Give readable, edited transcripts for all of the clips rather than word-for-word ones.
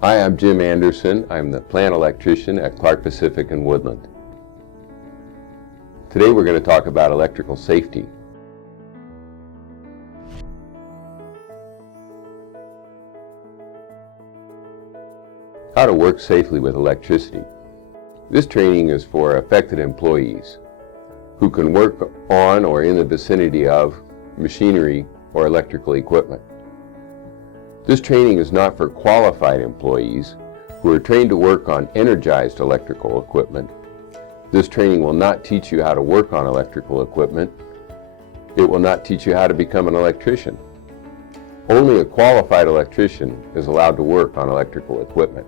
Hi, I'm Jim Anderson. I'm the plant electrician at Clark Pacific in Woodland. Today we're going to talk about electrical safety. How to work safely with electricity. This training is for affected employees who can work on or in the vicinity of machinery or electrical equipment. This training is not for qualified employees who are trained to work on energized electrical equipment. This training will not teach you how to work on electrical equipment. It will not teach you how to become an electrician. Only a qualified electrician is allowed to work on electrical equipment.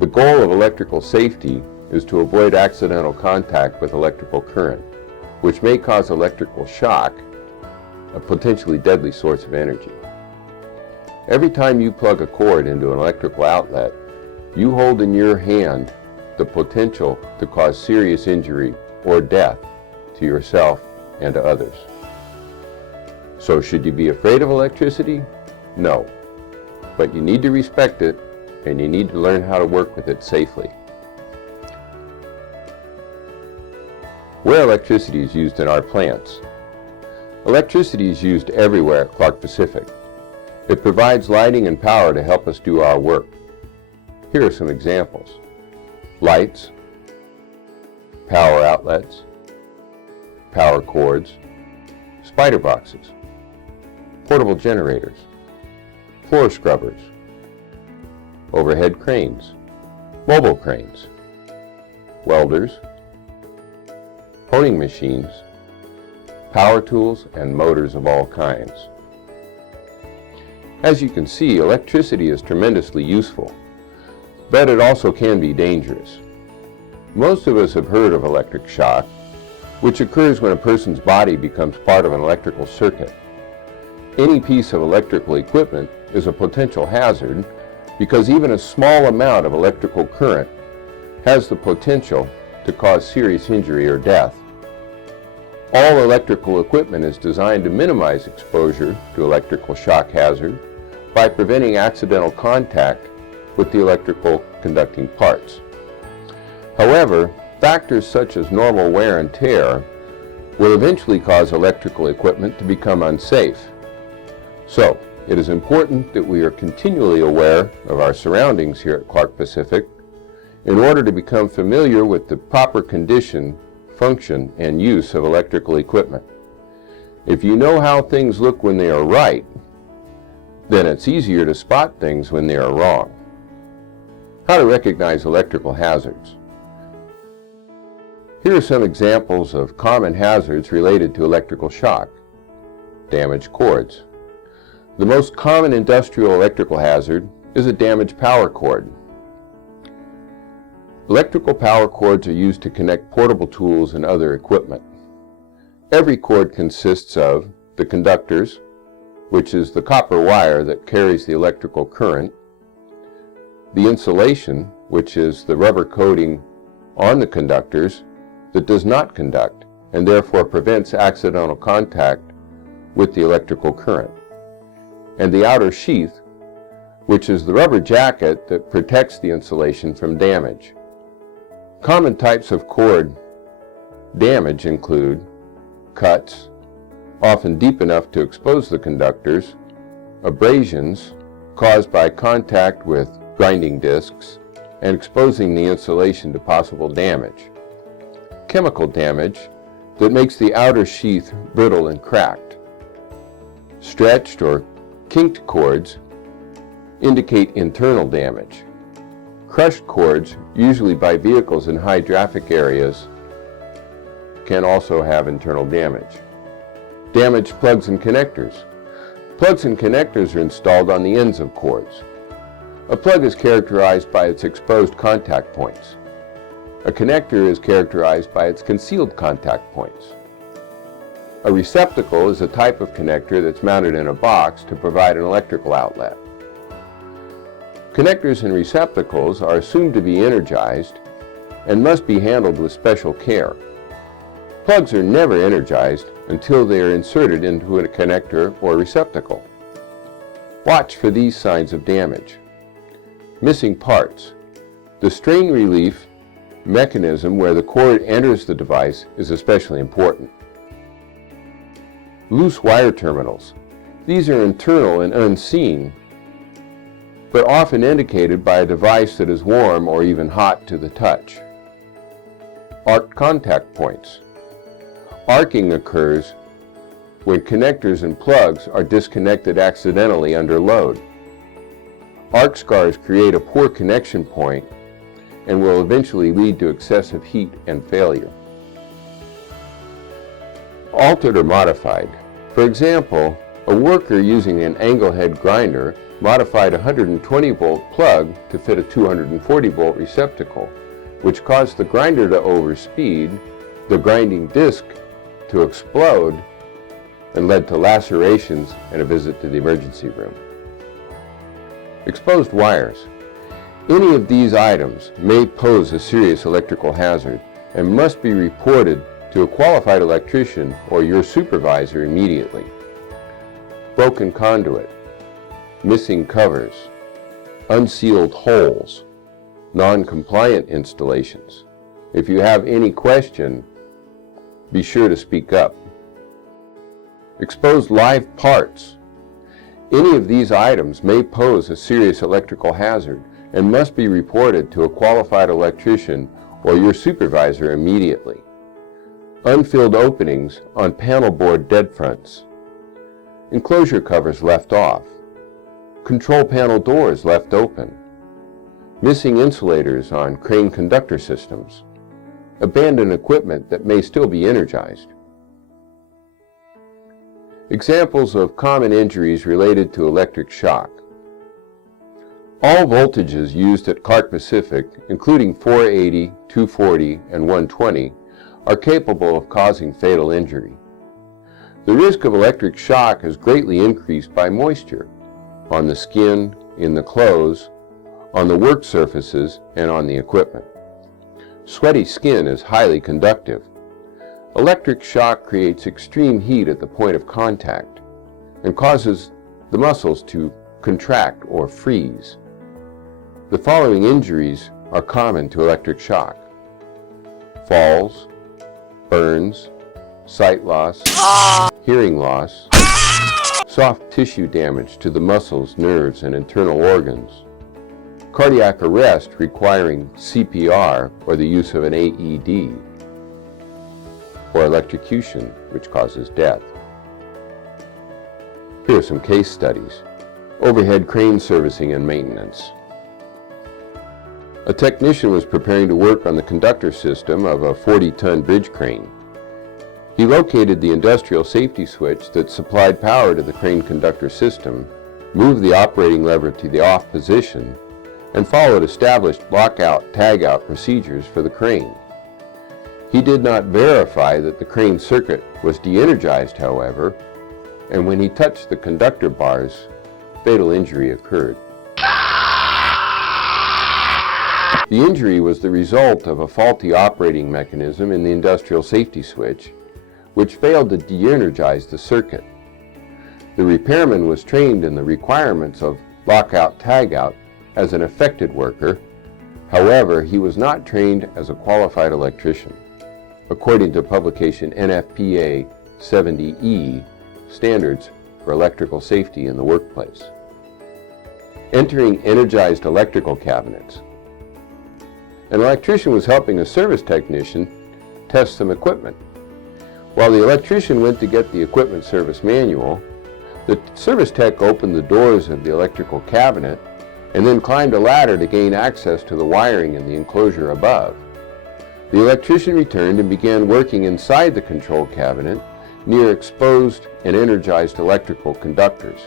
The goal of electrical safety is to avoid accidental contact with electrical current, which may cause electrical shock, a potentially deadly source of energy. Every time you plug a cord into an electrical outlet, you hold in your hand the potential to cause serious injury or death to yourself and to others. So should you be afraid of electricity? No. But you need to respect it, and you need to learn how to work with it safely. Where electricity is used in our plants. Electricity is used everywhere at Clark Pacific. It provides lighting and power to help us do our work. Here are some examples. Lights, power outlets, power cords, spider boxes, portable generators, floor scrubbers, overhead cranes, mobile cranes, welders, honing machines, power tools, and motors of all kinds. As you can see, electricity is tremendously useful, but it also can be dangerous. Most of us have heard of electric shock, which occurs when a person's body becomes part of an electrical circuit. Any piece of electrical equipment is a potential hazard because even a small amount of electrical current has the potential to cause serious injury or death. All electrical equipment is designed to minimize exposure to electrical shock hazard by preventing accidental contact with the electrical conducting parts. However, factors such as normal wear and tear will eventually cause electrical equipment to become unsafe. So, it is important that we are continually aware of our surroundings here at Clark Pacific in order to become familiar with the proper condition, function, and use of electrical equipment. If you know how things look when they are right, then it's easier to spot things when they are wrong. How to recognize electrical hazards. Here are some examples of common hazards related to electrical shock. Damaged cords. The most common industrial electrical hazard is a damaged power cord. Electrical power cords are used to connect portable tools and other equipment. Every cord consists of the conductors, which is the copper wire that carries the electrical current, the insulation, which is the rubber coating on the conductors that does not conduct and therefore prevents accidental contact with the electrical current, and the outer sheath, which is the rubber jacket that protects the insulation from damage. Common types of cord damage include cuts, often deep enough to expose the conductors, abrasions caused by contact with grinding discs and exposing the insulation to possible damage, chemical damage that makes the outer sheath brittle and cracked. Stretched or kinked cords indicate internal damage. Crushed cords, usually by vehicles in high traffic areas, can also have internal damage. Damaged plugs and connectors. Plugs and connectors are installed on the ends of cords. A plug is characterized by its exposed contact points. A connector is characterized by its concealed contact points. A receptacle is a type of connector that's mounted in a box to provide an electrical outlet. Connectors and receptacles are assumed to be energized and must be handled with special care. Plugs are never energized until they are inserted into a connector or receptacle. Watch for these signs of damage. Missing parts. The strain relief mechanism where the cord enters the device is especially important. Loose wire terminals. These are internal and unseen, but often indicated by a device that is warm or even hot to the touch. Arc contact points. Arcing occurs when connectors and plugs are disconnected accidentally under load. Arc scars create a poor connection point and will eventually lead to excessive heat and failure. Altered or modified. For example, a worker using an angle head grinder modified a 120 volt plug to fit a 240 volt receptacle, which caused the grinder to overspeed, the grinding disc to explode, and led to lacerations and a visit to the emergency room. Exposed wires. Any of these items may pose a serious electrical hazard and must be reported to a qualified electrician or your supervisor immediately. Broken conduit, missing covers, unsealed holes, non-compliant installations. If you have any question, be sure to speak up. Exposed live parts. Any of these items may pose a serious electrical hazard and must be reported to a qualified electrician or your supervisor immediately. Unfilled openings on panel board dead fronts. Enclosure covers left off. Control panel doors left open. Missing insulators on crane conductor systems. Abandoned equipment that may still be energized. Examples of common injuries related to electric shock. All voltages used at Clark Pacific, including 480, 240, and 120, are capable of causing fatal injury. The risk of electric shock is greatly increased by moisture on the skin, in the clothes, on the work surfaces, and on the equipment. Sweaty skin is highly conductive. Electric shock creates extreme heat at the point of contact and causes the muscles to contract or freeze. The following injuries are common to electric shock: falls, burns, sight loss, hearing loss, soft tissue damage to the muscles, nerves, and internal organs, cardiac arrest requiring CPR or the use of an AED, or electrocution, which causes death. Here are some case studies. Overhead crane servicing and maintenance. A technician was preparing to work on the conductor system of a 40-ton bridge crane. He located the industrial safety switch that supplied power to the crane conductor system, moved the operating lever to the off position, and followed established lockout-tagout procedures for the crane. He did not verify that the crane circuit was de-energized, however, and when he touched the conductor bars, fatal injury occurred. The injury was the result of a faulty operating mechanism in the industrial safety switch, which failed to de-energize the circuit. The repairman was trained in the requirements of lockout-tagout as an affected worker. However, he was not trained as a qualified electrician, according to publication NFPA 70E, Standards for Electrical Safety in the Workplace. Entering energized electrical cabinets. An electrician was helping a service technician test some equipment. While the electrician went to get the equipment service manual, the service tech opened the doors of the electrical cabinet and then climbed a ladder to gain access to the wiring in the enclosure above. The electrician returned and began working inside the control cabinet near exposed and energized electrical conductors.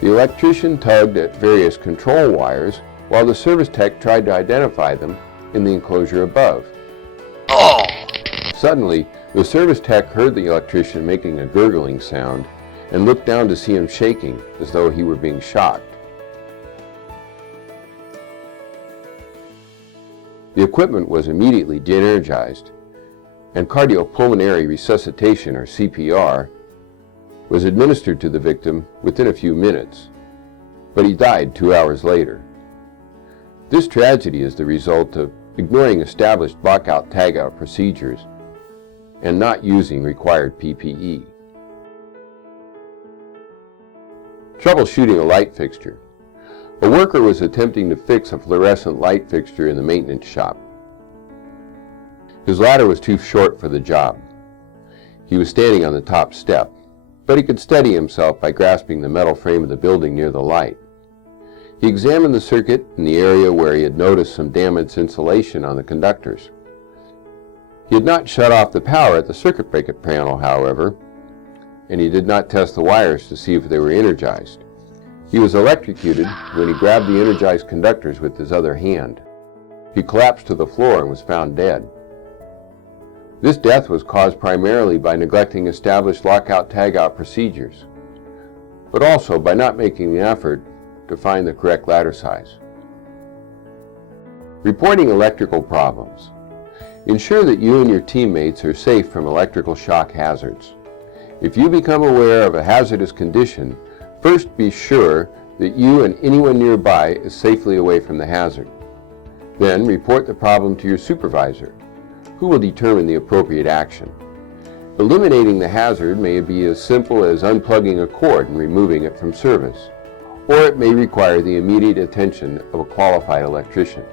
The electrician tugged at various control wires while the service tech tried to identify them in the enclosure above. Suddenly, the service tech heard the electrician making a gurgling sound and looked down to see him shaking as though he were being shocked. The equipment was immediately de-energized, and cardiopulmonary resuscitation, or CPR, was administered to the victim within a few minutes, but he died 2 hours later. This tragedy is the result of ignoring established lockout-tagout procedures and not using required PPE. Troubleshooting a light fixture. A worker was attempting to fix a fluorescent light fixture in the maintenance shop. His ladder was too short for the job. He was standing on the top step, but he could steady himself by grasping the metal frame of the building near the light. He examined the circuit in the area where he had noticed some damaged insulation on the conductors. He had not shut off the power at the circuit breaker panel, however, and he did not test the wires to see if they were energized. He was electrocuted when he grabbed the energized conductors with his other hand. He collapsed to the floor and was found dead. This death was caused primarily by neglecting established lockout-tagout procedures, but also by not making the effort to find the correct ladder size. Reporting electrical problems. Ensure that you and your teammates are safe from electrical shock hazards. If you become aware of a hazardous condition, first be sure that you and anyone nearby is safely away from the hazard. Then report the problem to your supervisor, who will determine the appropriate action. Eliminating the hazard may be as simple as unplugging a cord and removing it from service, or it may require the immediate attention of a qualified electrician.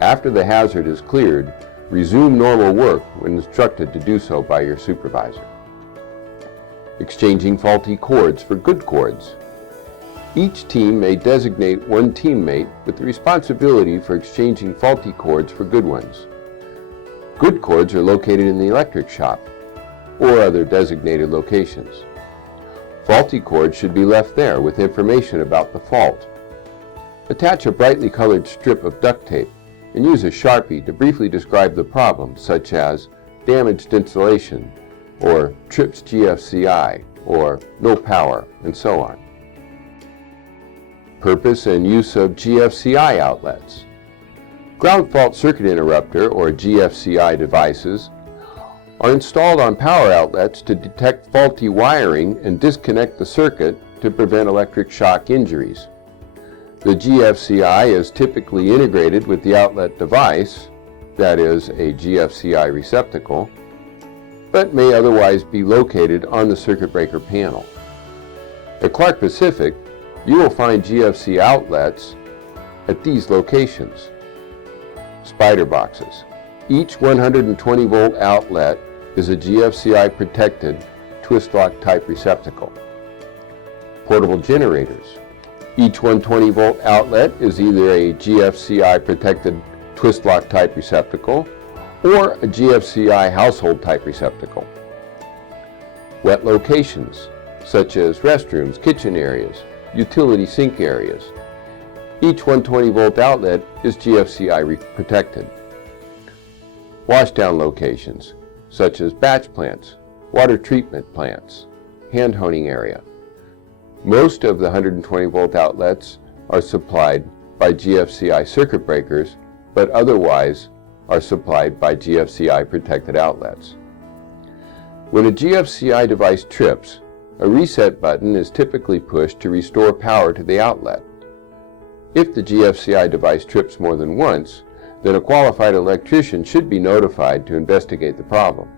After the hazard is cleared, resume normal work when instructed to do so by your supervisor. Exchanging faulty cords for good cords. Each team may designate one teammate with the responsibility for exchanging faulty cords for good ones. Good cords are located in the electric shop or other designated locations. Faulty cords should be left there with information about the fault. Attach a brightly colored strip of duct tape and use a Sharpie to briefly describe the problem, such as damaged insulation, or trips GFCI, or no power, and so on. Purpose and use of GFCI outlets. Ground fault circuit interrupter, or GFCI devices, are installed on power outlets to detect faulty wiring and disconnect the circuit to prevent electric shock injuries. The GFCI is typically integrated with the outlet device, that is, a GFCI receptacle, but may otherwise be located on the circuit breaker panel. At Clark Pacific, you will find GFC outlets at these locations. Spider boxes. Each 120 volt outlet is a GFCI protected twist lock type receptacle. Portable generators. Each 120 volt outlet is either a GFCI protected twist lock type receptacle or a GFCI household type receptacle. Wet locations, such as restrooms, kitchen areas, utility sink areas. Each 120 volt outlet is GFCI protected. Washdown locations, such as batch plants, water treatment plants, hand honing area. Most of the 120 volt outlets are supplied by GFCI circuit breakers, but otherwise are supplied by GFCI protected outlets. When a GFCI device trips, a reset button is typically pushed to restore power to the outlet. If the GFCI device trips more than once, then a qualified electrician should be notified to investigate the problem.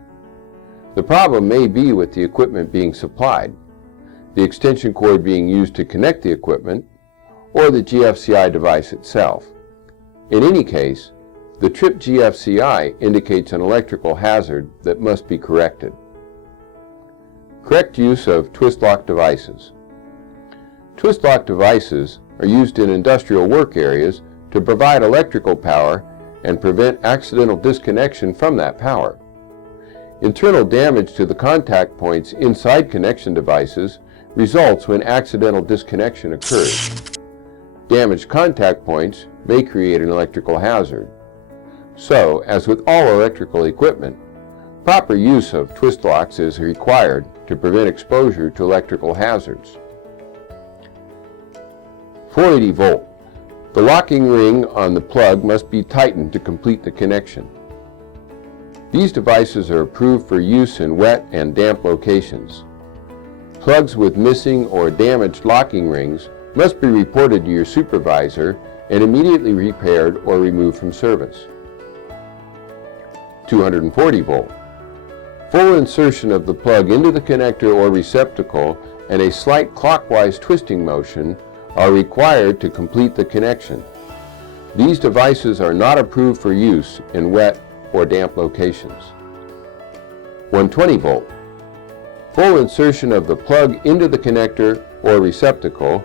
The problem may be with the equipment being supplied, the extension cord being used to connect the equipment, or the GFCI device itself. In any case, the tripped GFCI indicates an electrical hazard that must be corrected. Correct use of twist lock devices. Twist lock devices are used in industrial work areas to provide electrical power and prevent accidental disconnection from that power. Internal damage to the contact points inside connection devices results when accidental disconnection occurs. Damaged contact points may create an electrical hazard. So, as with all electrical equipment, proper use of twist locks is required to prevent exposure to electrical hazards. 480 volt. The locking ring on the plug must be tightened to complete the connection. These devices are approved for use in wet and damp locations. Plugs with missing or damaged locking rings must be reported to your supervisor and immediately repaired or removed from service. 240 volt. Full insertion of the plug into the connector or receptacle and a slight clockwise twisting motion are required to complete the connection. These devices are not approved for use in wet or damp locations. 120 volt. Full insertion of the plug into the connector or receptacle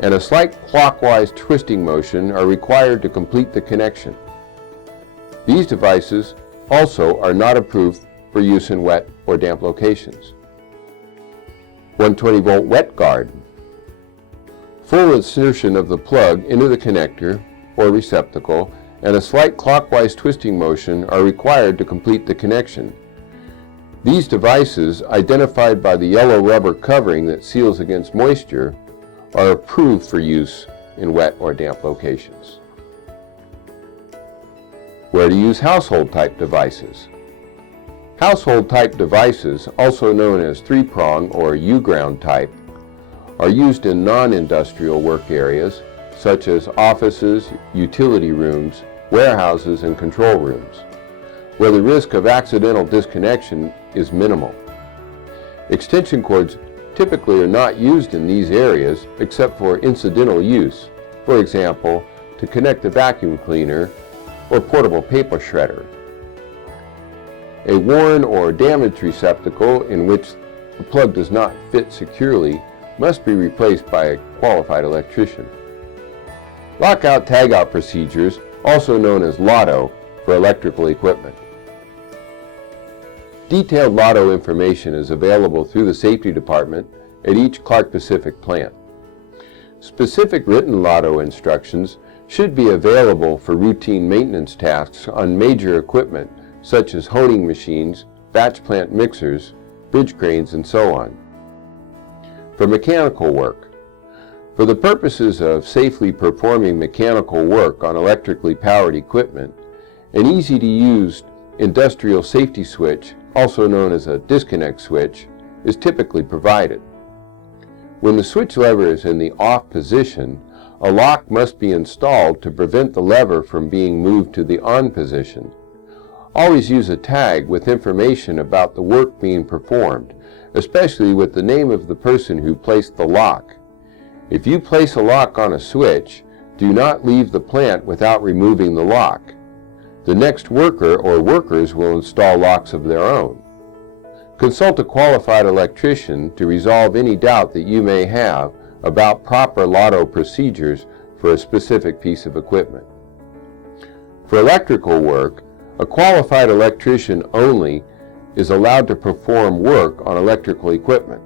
and a slight clockwise twisting motion are required to complete the connection. These devices also are not approved for use in wet or damp locations. 120 volt wet guard. Full insertion of the plug into the connector or receptacle and a slight clockwise twisting motion are required to complete the connection. These devices, identified by the yellow rubber covering that seals against moisture, are approved for use in wet or damp locations. Where to use household type devices. Household type devices, also known as 3-prong or U-ground type, are used in non-industrial work areas such as offices, utility rooms, warehouses, and control rooms, where the risk of accidental disconnection is minimal. Extension cords typically are not used in these areas except for incidental use, for example, to connect a vacuum cleaner or portable paper shredder. A worn or damaged receptacle in which the plug does not fit securely must be replaced by a qualified electrician. Lockout-tagout procedures, also known as LOTO, for electrical equipment. Detailed LOTO information is available through the Safety Department at each Clark Pacific plant. Specific written LOTO instructions should be available for routine maintenance tasks on major equipment such as honing machines, batch plant mixers, bridge cranes, and so on. For mechanical work. For the purposes of safely performing mechanical work on electrically powered equipment, an easy-to-use industrial safety switch, also known as a disconnect switch, is typically provided. When the switch lever is in the off position, a lock must be installed to prevent the lever from being moved to the on position. Always use a tag with information about the work being performed, especially with the name of the person who placed the lock. If you place a lock on a switch, do not leave the plant without removing the lock. The next worker or workers will install locks of their own. Consult a qualified electrician to resolve any doubt that you may have about proper LOTO procedures for a specific piece of equipment. For electrical work, a qualified electrician only is allowed to perform work on electrical equipment.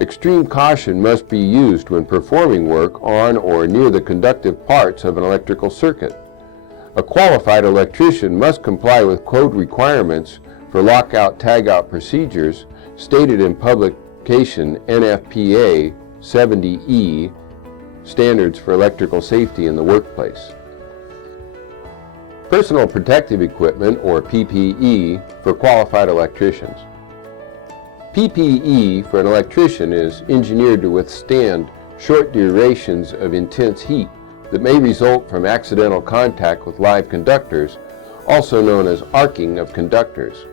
Extreme caution must be used when performing work on or near the conductive parts of an electrical circuit. A qualified electrician must comply with code requirements for lockout-tagout procedures stated in publication NFPA 70E, Standards for Electrical Safety in the Workplace. Personal Protective Equipment, or PPE, for qualified electricians. PPE for an electrician is engineered to withstand short durations of intense heat that may result from accidental contact with live conductors, also known as arcing of conductors.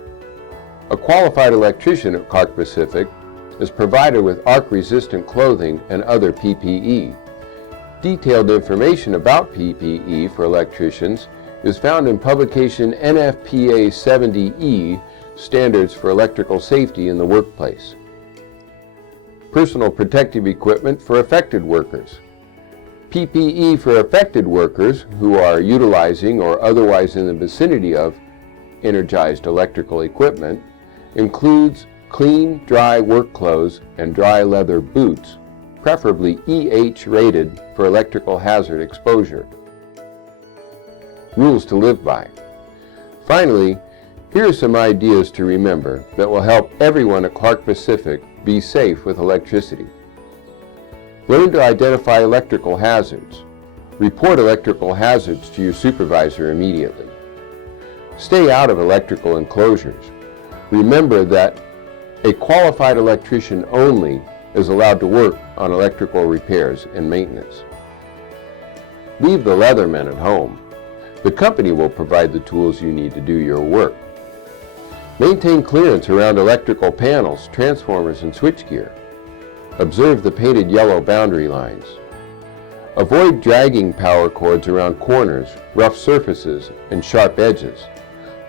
A qualified electrician at Clark Pacific is provided with arc-resistant clothing and other PPE. Detailed information about PPE for electricians is found in publication NFPA 70E, Standards for Electrical Safety in the Workplace. Personal protective equipment for affected workers. PPE for affected workers who are utilizing or otherwise in the vicinity of energized electrical equipment includes clean, dry work clothes and dry leather boots, preferably EH rated for electrical hazard exposure. Rules to live by. Finally, here are some ideas to remember that will help everyone at Clark Pacific be safe with electricity. Learn to identify electrical hazards. Report electrical hazards to your supervisor immediately. Stay out of electrical enclosures. Remember that a qualified electrician only is allowed to work on electrical repairs and maintenance. Leave the leathermen at home. The company will provide the tools you need to do your work. Maintain clearance around electrical panels, transformers, and switchgear. Observe the painted yellow boundary lines. Avoid dragging power cords around corners, rough surfaces, and sharp edges.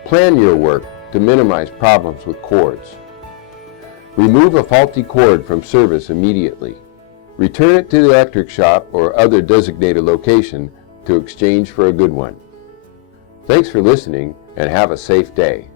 Plan your work to minimize problems with cords. Remove a faulty cord from service immediately. Return it to the electric shop or other designated location to exchange for a good one. Thanks for listening and have a safe day.